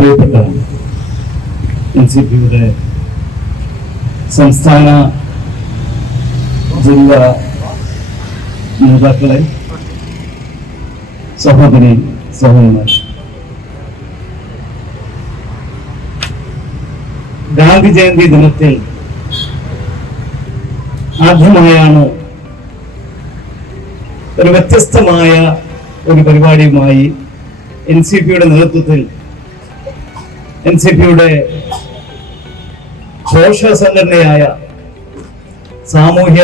പ്രിയപ്പെട്ട എൻസിപിയുടെ സംസ്ഥാന ജില്ലാ നേതാക്കളെ, സഹോദരി സഹോദരന്മാർ, ഗാന്ധി ജയന്തി ദിനത്തിൽ ആദ്യമായാണ് ഒരു വ്യത്യസ്തമായ ഒരു പരിപാടിയുമായി എൻസിപിയുടെ നേതൃത്വത്തിൽ എൻസിപിയുടെ ഘോഷ സംഘടനയായ സാമൂഹ്യ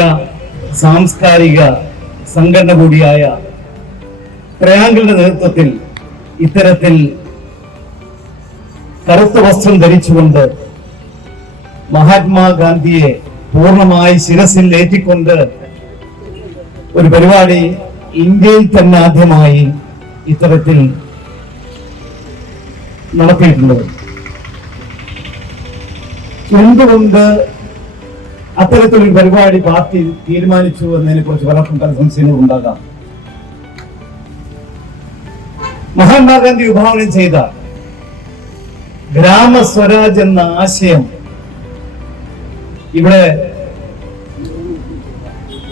സാംസ്കാരിക സംഘടന കൂടിയായ ട്രയാങ്കിളിന്റെ നേതൃത്വത്തിൽ ഇത്തരത്തിൽ കറുത്ത വസ്ത്രം ധരിച്ചുകൊണ്ട് മഹാത്മാഗാന്ധിയെ പൂർണ്ണമായി ശിരസിൽ ഏറ്റിക്കൊണ്ട് ഒരു പരിപാടി ഇന്ത്യയിൽ തന്നെ ആദ്യമായി ഇത്തരത്തിൽ നടത്തിയിട്ടുള്ളത്. എന്തുകൊണ്ട് അത്തരത്തിലൊരു പരിപാടി പാർട്ടി തീരുമാനിച്ചു എന്നതിനെ കുറിച്ച് പലർക്കും പല സംശയങ്ങൾ ഉണ്ടാകാം. മഹാത്മാഗാന്ധി വിഭാവനം ചെയ്ത ഗ്രാമസ്വരാജ് എന്ന ആശയം ഇവിടെ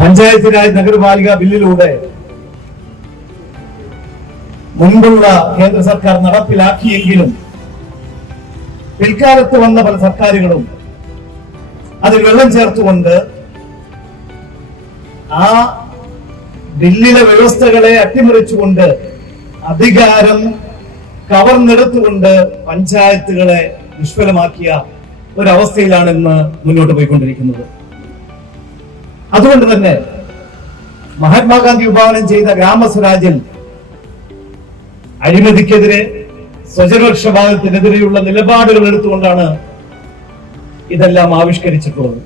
പഞ്ചായത്ത് രാജ് നഗരപാലിക ബില്ലിലൂടെ മുൻപുള്ള കേന്ദ്ര സർക്കാർ നടപ്പിലാക്കിയെങ്കിലും പിൽക്കാലത്ത് വന്ന പല സർക്കാരുകളും അതിൽ വെള്ളം ചേർത്തുകൊണ്ട് ആ ബില്ലിലെ വ്യവസ്ഥകളെ അട്ടിമറിച്ചുകൊണ്ട് അധികാരം കവർന്നെടുത്തുകൊണ്ട് പഞ്ചായത്തുകളെ നിഷ്ഫലമാക്കിയ ഒരവസ്ഥയിലാണ് ഇന്ന് മുന്നോട്ട് പോയിക്കൊണ്ടിരിക്കുന്നത്. അതുകൊണ്ട് തന്നെ മഹാത്മാഗാന്ധി വിഭാവനം ചെയ്ത ഗ്രാമസ്വരാജിൽ അഴിമതിക്കെതിരെ, സ്വജനപക്ഷപാതത്തിനെതിരെയുള്ള നിലപാടുകൾ എടുത്തുകൊണ്ടാണ് ഇതെല്ലാം ആവിഷ്കരിച്ചിട്ടുള്ളത്.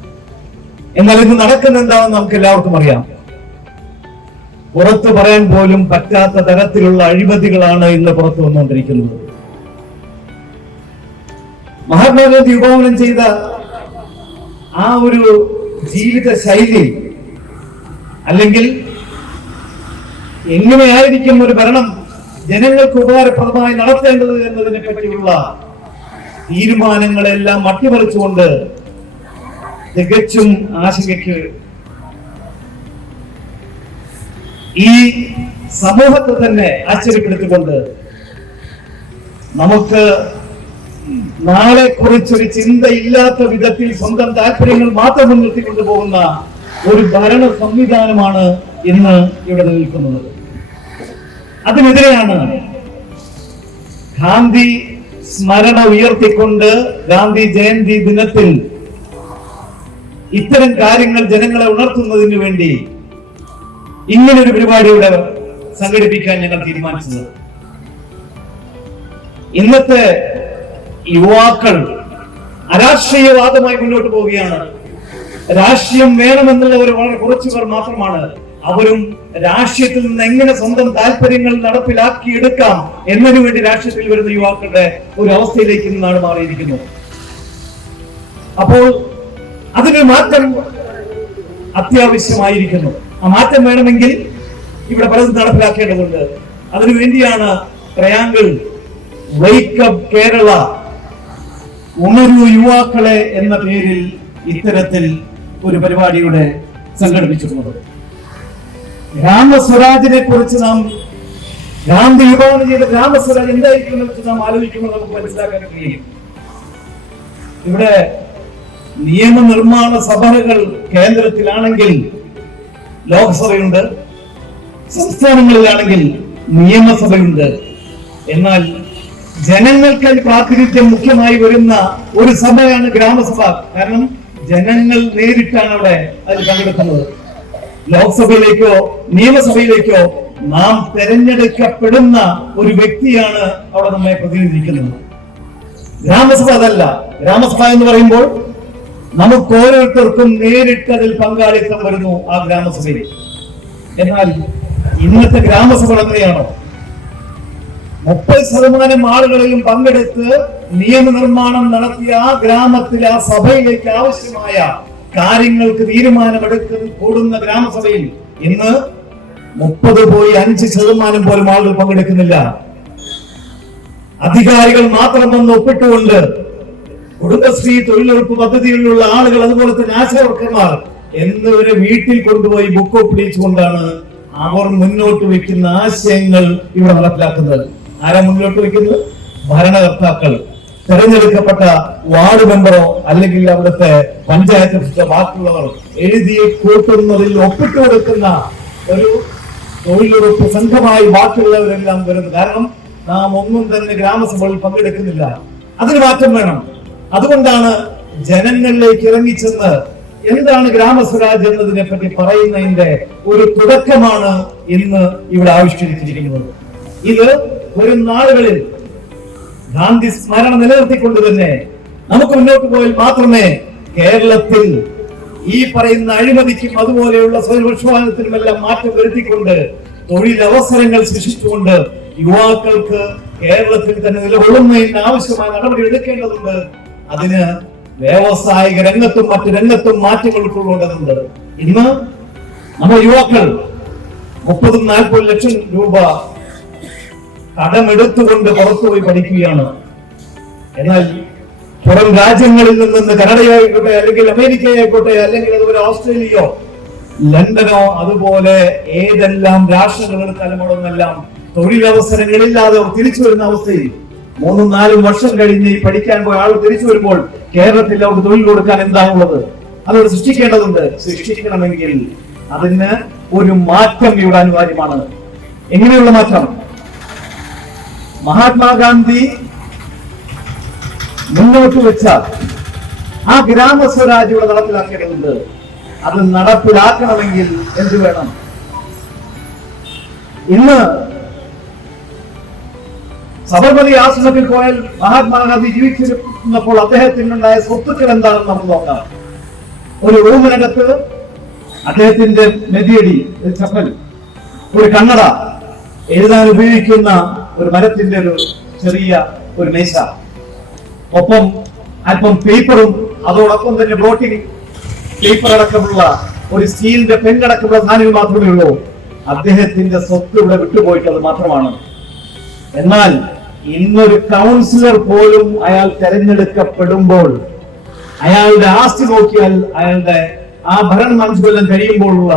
എന്നാൽ ഇന്ന് നടക്കുന്ന എന്താണെന്ന് നമുക്ക് എല്ലാവർക്കും അറിയാം. പുറത്തു പറയാൻ പോലും പറ്റാത്ത തരത്തിലുള്ള അഴിമതികളാണ് ഇന്ന് പുറത്തു വന്നുകൊണ്ടിരിക്കുന്നത്. മഹാത്മാഗാന്ധി വിഭാവനം ചെയ്ത ആ ഒരു ജീവിത ശൈലി, അല്ലെങ്കിൽ എങ്ങനെയായിരിക്കും ഒരു ഭരണം ജനങ്ങൾക്ക് ഉപകാരപ്രദമായി നടത്തേണ്ടത് എന്നതിനെ പറ്റിയുള്ള തീരുമാനങ്ങളെല്ലാം അട്ടിമറിച്ചുകൊണ്ട് തികച്ചും ആശങ്കയ്ക്ക് ഈ സമൂഹത്തെ തന്നെ ആശ്ചര്യപ്പെടുത്തിക്കൊണ്ട് നമുക്ക് നാളെ കുറിച്ചൊരു ചിന്തയില്ലാത്ത വിധത്തിൽ സ്വന്തം താല്പര്യങ്ങൾ മാത്രം മുൻനിർത്തിക്കൊണ്ടു പോകുന്ന ഒരു ഭരണ സംവിധാനമാണ് ഇന്ന് ഇവിടെ നിൽക്കുന്നത്. അതിനെതിരെയാണ് ഗാന്ധി സ്മരണ ഉയർത്തിക്കൊണ്ട് ഗാന്ധി ജയന്തി ദിനത്തിൽ ഇത്തരം കാര്യങ്ങൾ ജനങ്ങളെ ഉണർത്തുന്നതിന് വേണ്ടി ഇങ്ങനൊരു പരിപാടി ഇവിടെ സംഘടിപ്പിക്കാൻ ഞങ്ങൾ തീരുമാനിച്ചത്. ഇന്നത്തെ യുവാക്കൾ അരാഷ്ട്രീയവാദമായി മുന്നോട്ട് പോവുകയാണ്. രാഷ്ട്രീയം വേണമെന്നുള്ളവർ വളരെ കുറച്ചു പേർ മാത്രമാണ്. അവരും രാഷ്ട്രീയത്തിൽ നിന്ന് എങ്ങനെ സ്വന്തം താല്പര്യങ്ങൾ നടപ്പിലാക്കിയെടുക്കാം എന്നതിനു വേണ്ടി രാഷ്ട്രീയത്തിൽ വരുന്ന യുവാക്കളുടെ ഒരു അവസ്ഥയിലേക്ക് ഇന്നാണ് മാറിയിരിക്കുന്നത്. അപ്പോൾ അതിനൊരു മാറ്റം അത്യാവശ്യമായിരിക്കുന്നു. ആ മാറ്റം വേണമെങ്കിൽ ഇവിടെ പലതും നടപ്പിലാക്കേണ്ടതുണ്ട്. അതിനുവേണ്ടിയാണ് ട്രയാങ്കിൾ വൈക്ക് അപ്പ് കേരള, ഉണരൂ യുവാക്കളെ എന്ന പേരിൽ ഇത്തരത്തിൽ ഒരു പരിപാടിയുടെ സംഘടിപ്പിച്ചിട്ടുള്ളത്. ഗ്രാമസ്വരാജിനെ കുറിച്ച് നാം, ഗാന്ധി വിഭാവനം ചെയ്ത ഗ്രാമസ്വരാജ് എന്തായിരിക്കും വെച്ച് നാം ആലോചിക്കുമ്പോൾ നമുക്ക് മനസ്സിലാക്കാൻ കഴിയും. ഇവിടെ നിയമനിർമ്മാണ സഭകൾ കേന്ദ്രത്തിലാണെങ്കിൽ ലോക്സഭയുണ്ട്, സംസ്ഥാനങ്ങളിലാണെങ്കിൽ നിയമസഭയുണ്ട്. എന്നാൽ ജനങ്ങൾക്ക് പ്രാതിനിധ്യം മുഖ്യമായി വരുന്ന ഒരു സഭയാണ് ഗ്രാമസഭ. കാരണം ജനങ്ങൾ നേരിട്ടാണ് അവിടെ അതിൽ പങ്കെടുക്കുന്നത്. ലോക്സഭയിലേക്കോ നിയമസഭയിലേക്കോ നാം തെരഞ്ഞെടുക്കപ്പെടുന്ന ഒരു വ്യക്തിയാണ് അവിടെ നമ്മെ പ്രതിനിധീകരിക്കുന്നത്. ഗ്രാമസഭ അതല്ല. ഗ്രാമസഭ എന്ന് പറയുമ്പോൾ നമുക്ക് ഓരോരുത്തർക്കും നേരിട്ട് അതിൽ പങ്കാളിത്തം വരുന്നു ആ ഗ്രാമസഭയിൽ. എന്നാൽ ഇന്നത്തെ ഗ്രാമസഭ എങ്ങനെയാണോ 30% ആളുകളെയും പങ്കെടുത്ത് നിയമനിർമ്മാണം നടത്തിയ ആ ഗ്രാമത്തിൽ, ആ സഭയിലേക്ക് ആവശ്യമായ കാര്യങ്ങൾക്ക് തീരുമാനമെടുക്കുന്ന കൂടുന്ന ഗ്രാമസഭയിൽ ഇന്ന് 30 പോയി 5% പോലും ആളുകൾ പങ്കെടുക്കുന്നില്ല. അധികാരികൾ മാത്രം വന്ന് ഒപ്പിട്ടുകൊണ്ട് കുടുംബശ്രീ തൊഴിലുറപ്പ് പദ്ധതിയിലുള്ള ആളുകൾ, അതുപോലെ തന്നെ ആശാവർക്കർമാർ എന്നിവരെ വീട്ടിൽ കൊണ്ടുപോയി ബുക്ക് ഒപ്പിടിച്ചുകൊണ്ടാണ് അവർ മുന്നോട്ട് വെക്കുന്ന ആശയങ്ങൾ ഇവിടെ നടപ്പിലാക്കുന്നത്. ആരാ മുന്നോട്ട് വെക്കുന്നത്? ഭരണകർത്താക്കൾ, തെരഞ്ഞെടുക്കപ്പെട്ട വാർഡ് മെമ്പറോ അല്ലെങ്കിൽ അവിടുത്തെ പഞ്ചായത്ത് ബാക്കിയുള്ളവർ എഴുതി കൂട്ടുന്നതിൽ ഒപ്പിട്ട് കൊടുക്കുന്ന ഒരു തൊഴിലുറപ്പ് സംഘമായി ബാക്കിയുള്ളവരെല്ലാം വരുന്നത്. കാരണം നാം ഒന്നും തന്നെ ഗ്രാമസഭകളിൽ പങ്കെടുക്കുന്നില്ല. അതിന് മാറ്റം വേണം. അതുകൊണ്ടാണ് ജനങ്ങളിലേക്ക് ഇറങ്ങിച്ചെന്ന് എന്താണ് ഗ്രാമസ്വരാജ് എന്നതിനെ പറ്റി പറയുന്നതിന്റെ ഒരു തുടക്കമാണ് ഇന്ന് ഇവിടെ ആവിഷ്കരിച്ചിരിക്കുന്നത്. ഇത് വരും നാളുകളിൽ ഗാന്ധി സ്മരണ നിലനിർത്തിക്കൊണ്ട് തന്നെ നമുക്ക് മുന്നോട്ട് പോയാൽ മാത്രമേ കേരളത്തിൽ ഈ പറയുന്ന അഴിമതിക്കും അതുപോലെയുള്ള സ്വയംവിശ്വാസത്തിനുമെല്ലാം മാറ്റം വരുത്തിക്കൊണ്ട് തൊഴിലവസരങ്ങൾ സൃഷ്ടിച്ചുകൊണ്ട് യുവാക്കൾക്ക് കേരളത്തിൽ തന്നെ നിലകൊള്ളുന്നതിന് ആവശ്യമായ നടപടി എടുക്കേണ്ടതുണ്ട്. അതിന് വ്യാവസായിക രംഗത്തും മറ്റു രംഗത്തും മാറ്റങ്ങൾ ഉൾക്കൊള്ളേണ്ടതുണ്ട്. ഇന്ന് നമ്മുടെ യുവാക്കൾ 30-40 ലക്ഷം രൂപ കടമെടുത്തുകൊണ്ട് പുറത്തുപോയി പഠിക്കുകയാണ്. എന്നാൽ പുറം രാജ്യങ്ങളിൽ നിന്ന് കാനഡയായിക്കോട്ടെ, അല്ലെങ്കിൽ അമേരിക്കയായിക്കോട്ടെ, അല്ലെങ്കിൽ അതുപോലെ ഓസ്ട്രേലിയയോ ലണ്ടനോ അതുപോലെ ഏതെല്ലാം രാഷ്ട്രങ്ങൾ എടുത്താലും അവിടെന്നെല്ലാം തൊഴിലവസരങ്ങളില്ലാതെ തിരിച്ചു വരുന്ന അവസ്ഥയിൽ 3-4 വർഷം കഴിഞ്ഞ് പഠിക്കാൻ പോയ ആൾ തിരിച്ചു വരുമ്പോൾ കേരളത്തിൽ അവർക്ക് തൊഴിൽ കൊടുക്കാൻ എന്താണുള്ളത്? അതോട് സൃഷ്ടിക്കേണ്ടതുണ്ട്. സൃഷ്ടിക്കണമെങ്കിൽ അതിന് ഒരു മാറ്റം ഇവിടെ അനിവാര്യമാണ്. എങ്ങനെയുള്ള മാറ്റം? മഹാത്മാഗാന്ധി മുന്നോട്ട് വെച്ച ആ ഗ്രാമസ്വരാജ് ഇവിടെ നടപ്പിലാക്കേണ്ടതുണ്ട്. അത് നടപ്പിലാക്കണമെങ്കിൽ എന്ത് വേണം? ഇന്ന് സബർമതി ആശ്രമത്തിൽ പോയാൽ മഹാത്മാഗാന്ധി ജീവിച്ചിരുന്നപ്പോൾ അദ്ദേഹത്തിനുണ്ടായ സ്വത്തുക്കൾ എന്താണെന്ന് നമുക്ക് നോക്കാം. ഒരു റൂമിനകത്ത് അദ്ദേഹത്തിന്റെ മെതിയടി, ചപ്പൽ, ഒരു കണ്ണട, എഴുതാൻ ഉപയോഗിക്കുന്ന ഒരു മരത്തിന്റെ ഒരു ചെറിയ ഒരു മേശ, ഒപ്പം അല്പം പേപ്പറും അതോടൊപ്പം തന്നെ ബ്ലോട്ടിംഗ് പേപ്പർ അടക്കമുള്ള ഒരു സ്റ്റീലിന്റെ പെണ്ണടക്കമുള്ള സാധനങ്ങൾ മാത്രമേ ഉള്ളൂ. അദ്ദേഹത്തിന്റെ സ്വത്ത് ഇവിടെ വിട്ടുപോയിട്ടത് മാത്രമാണ്. എന്നാൽ ഇന്നൊരു കൗൺസിലർ പോലും അയാൾ തെരഞ്ഞെടുക്കപ്പെടുമ്പോൾ അയാളുടെ ആസ്തി നോക്കിയാൽ, അയാളുടെ ആ ഭരണം 5 കൊല്ലം കഴിയുമ്പോഴുള്ള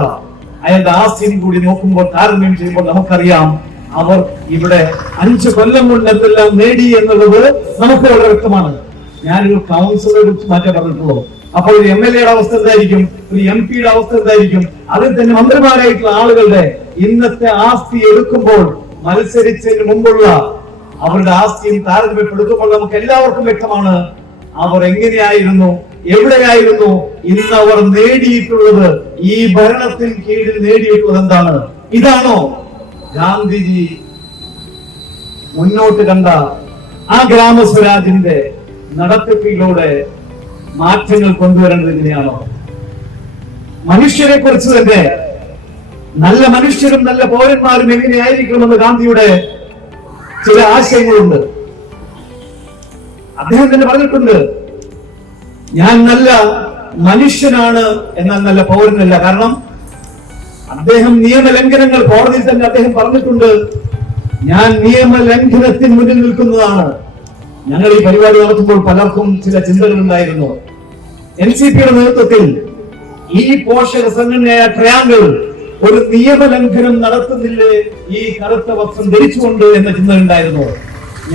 അയാളുടെ ആസ്തിയും കൂടി നോക്കുമ്പോൾ, താരതമ്യം ചെയ്യുമ്പോൾ നമുക്കറിയാം അവർ ഇവിടെ 5 കൊല്ലം കൊണ്ട് എന്തെല്ലാം നേടി എന്നുള്ളത് നമുക്ക് വളരെ വ്യക്തമാണ്. ഞാനൊരു കൗൺസിലറെ കുറിച്ച് മാറ്റം പറഞ്ഞിട്ടുള്ളൂ. അപ്പോൾ ഒരു MLA യുടെ അവസ്ഥ എന്തായിരിക്കും? ഒരു MP യുടെ അവസ്ഥ എന്തായിരിക്കും? അതിൽ തന്നെ മന്ത്രിമാരായിട്ടുള്ള ആളുകളുടെ ഇന്നത്തെ ആസ്തി എടുക്കുമ്പോൾ മത്സരിച്ചതിന് മുമ്പുള്ള അവരുടെ ആസ്തിയും താരതമ്യപ്പെടുത്തുമ്പോൾ നമുക്ക് എല്ലാവർക്കും വ്യക്തമാണ് അവർ എങ്ങനെയായിരുന്നു, എവിടെയായിരുന്നു. ഇന്ന് അവർ നേടിയിട്ടുള്ളത്, ഈ ഭരണത്തിൽ കീഴിൽ നേടിയിട്ടുള്ളത് എന്താണ്? ഇതാണോ ഗാന്ധിജി മുന്നോട്ട് കണ്ട ആ ഗ്രാമസ്വരാജിന്റെ നടത്തിപ്പിലൂടെ മാറ്റങ്ങൾ കൊണ്ടുവരേണ്ടത് എങ്ങനെയാണോ? മനുഷ്യരെ കുറിച്ച് തന്നെ നല്ല മനുഷ്യരും നല്ല പൗരന്മാരും എങ്ങനെയായിരിക്കണമെന്ന് ഗാന്ധിയുടെ ചില ആശയങ്ങളുണ്ട്. അദ്ദേഹം തന്നെ പറഞ്ഞിട്ടുണ്ട്, ഞാൻ നല്ല മനുഷ്യനാണ് എന്നാൽ നല്ല പൗരനല്ല. കാരണം അദ്ദേഹം നിയമലംഘനങ്ങൾ, കോടതിയിൽ തന്നെ അദ്ദേഹം പറഞ്ഞിട്ടുണ്ട്, ഞാൻ നിയമലംഘനത്തിന് മുന്നിൽ നിൽക്കുന്നതാണ്. ഞങ്ങൾ ഈ പരിപാടി നടത്തുമ്പോൾ പലർക്കും ചില ചിന്തകൾ ഉണ്ടായിരുന്നു. NCPയുടെ നേതൃത്വത്തിൽ ഈ പോഷക സംഘടനയായ ട്രയാങ്കിൾ ഒരു നിയമലംഘനം നടത്തുന്നില്ലേ ഈ കറുത്ത വസ്ത്രം ധരിച്ചുകൊണ്ട് എന്ന ചിന്ത ഉണ്ടായിരുന്നു.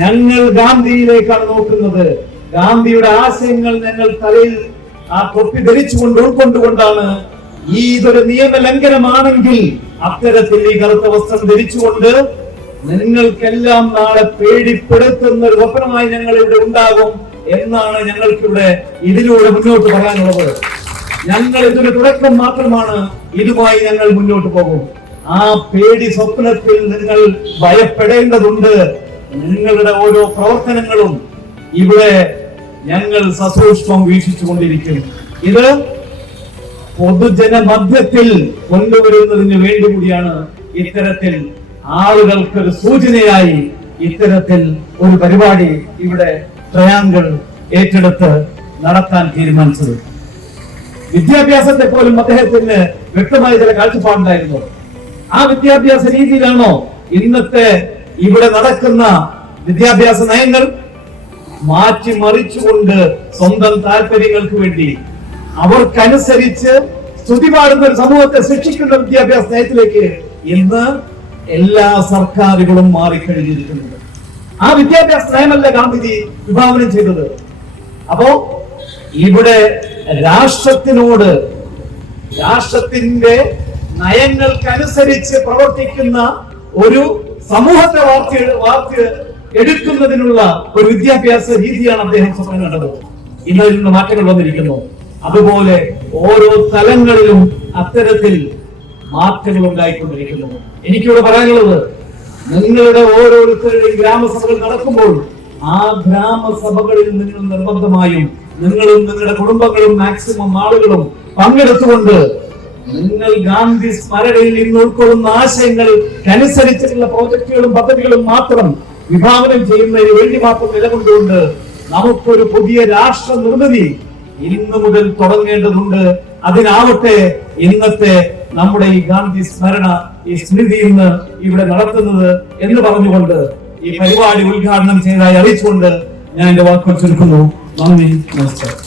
ഞങ്ങൾ ഗാന്ധിയിലേക്കാണ് നോക്കുന്നത്. ഗാന്ധിയുടെ ആശയങ്ങൾ ഞങ്ങൾ തലയിൽ ആ തൊപ്പി ധരിച്ചുകൊണ്ട് ഉൾക്കൊണ്ടുകൊണ്ടാണ് ഇതൊരു നിയമലംഘനമാണെങ്കിൽ അത്തരത്തിൽ ഈ കറുത്ത വസ്ത്രം ധരിച്ചുകൊണ്ട് നിങ്ങൾക്കെല്ലാം നാളെ പേടിപ്പെടുത്തുന്ന ഒരു സ്വപ്നമായി ഞങ്ങൾ ഇവിടെ ഉണ്ടാകും എന്നാണ് ഞങ്ങൾക്കിവിടെ ഇതിലൂടെ മുന്നോട്ട് പറയാനുള്ളത്. ഞങ്ങൾ ഇതൊരു തുടക്കം മാത്രമാണ്. ഇതുമായി ഞങ്ങൾ മുന്നോട്ട് പോകും. ആ പേടി സ്വപ്നത്തിൽ നിങ്ങൾ ഭയപ്പെടേണ്ടതുണ്ട്. നിങ്ങളുടെ ഓരോ പ്രവർത്തനങ്ങളും ഇവിടെ ഞങ്ങൾ സസൂക്ഷ്മം വീക്ഷിച്ചുകൊണ്ടിരിക്കും. ഇത് പൊതുജന മധ്യത്തിൽ കൊണ്ടുവരുന്നതിന് വേണ്ടി കൂടിയാണ് ഇത്തരത്തിൽ ആളുകൾക്ക് ഒരു സൂചനയായി ഇത്തരത്തിൽ ഒരു പരിപാടി ഇവിടെ ട്രയാങ്കിൾ ഏറ്റെടുത്ത് നടത്താൻ തീരുമാനിച്ചത്. വിദ്യാഭ്യാസത്തെ പോലും അദ്ദേഹത്തിന് വ്യക്തമായ ചില കാഴ്ചപ്പാടുണ്ടായിരുന്നു. ആ വിദ്യാഭ്യാസ രീതിയിലാണോ ഇന്നത്തെ ഇവിടെ നടക്കുന്ന വിദ്യാഭ്യാസ നയങ്ങൾ മാറ്റിമറിച്ചുകൊണ്ട് സ്വന്തം താല്പര്യങ്ങൾക്ക് വേണ്ടി അവർക്കനുസരിച്ച് സ്തുതി പാടുന്ന ഒരു സമൂഹത്തെ ശിക്ഷിക്കുന്ന വിദ്യാഭ്യാസ നയത്തിലേക്ക് ഇന്ന് എല്ലാ സർക്കാരുകളും മാറിക്കഴിഞ്ഞിരിക്കുന്നത്. ആ വിദ്യാഭ്യാസ നയമല്ല ഗാന്ധിജി വിഭാവനം ചെയ്തത്. അപ്പോ ഇവിടെ രാഷ്ട്രത്തിനോട്, രാഷ്ട്രത്തിന്റെ നയങ്ങൾക്കനുസരിച്ച് പ്രവർത്തിക്കുന്ന ഒരു സമൂഹത്തെ വാർത്ത എടുക്കുന്നതിനുള്ള ഒരു വിദ്യാഭ്യാസ രീതിയാണ് അദ്ദേഹം സ്വപ്നം കണ്ടത്. ഇന്നതിൽ നിന്ന് മാറ്റങ്ങൾ വന്നിരിക്കുന്നു. അതുപോലെ ഓരോ തലങ്ങളിലും അത്തരത്തിൽ മാറ്റങ്ങൾ ഉണ്ടായിക്കൊണ്ടിരിക്കുന്നു. എനിക്കിവിടെ പറയാനുള്ളത്, നിങ്ങളുടെ ഓരോരുത്തരുടെയും ഗ്രാമസഭകൾ നടക്കുമ്പോൾ ആ ഗ്രാമസഭകളിൽ നിങ്ങൾ നിർബന്ധമായും നിങ്ങളും നിങ്ങളുടെ കുടുംബങ്ങളും മാക്സിമം ആളുകളും പങ്കെടുത്തുകൊണ്ട് നിങ്ങൾ ഗാന്ധി സ്മരണയിൽ ഇന്ന് ഉൾക്കൊള്ളുന്ന ആശയങ്ങൾക്കനുസരിച്ചിട്ടുള്ള പ്രോജക്റ്റുകളും പദ്ധതികളും മാത്രം വിഭാവനം ചെയ്യുന്നതിന് വേണ്ടി മാത്രം നിലകൊണ്ടുകൊണ്ട് നമുക്കൊരു പുതിയ രാഷ്ട്ര നിർമ്മിതി ഇന്ന് മുതൽ തുടങ്ങേണ്ടതുണ്ട്. അതിനാവട്ടെ ഇന്നത്തെ നമ്മുടെ ഈ ഗാന്ധി സ്മരണ, ഈ സ്മൃതി ഇന്ന് ഇവിടെ നടത്തുന്നത് എന്ന് പറഞ്ഞുകൊണ്ട് ഈ പരിപാടി ഉദ്ഘാടനം ചെയ്തതായി അറിയിച്ചുകൊണ്ട് ഞാൻ എന്റെ വാക്കുകൾ ചുരുക്കുന്നു. നന്ദി, നമസ്കാരം.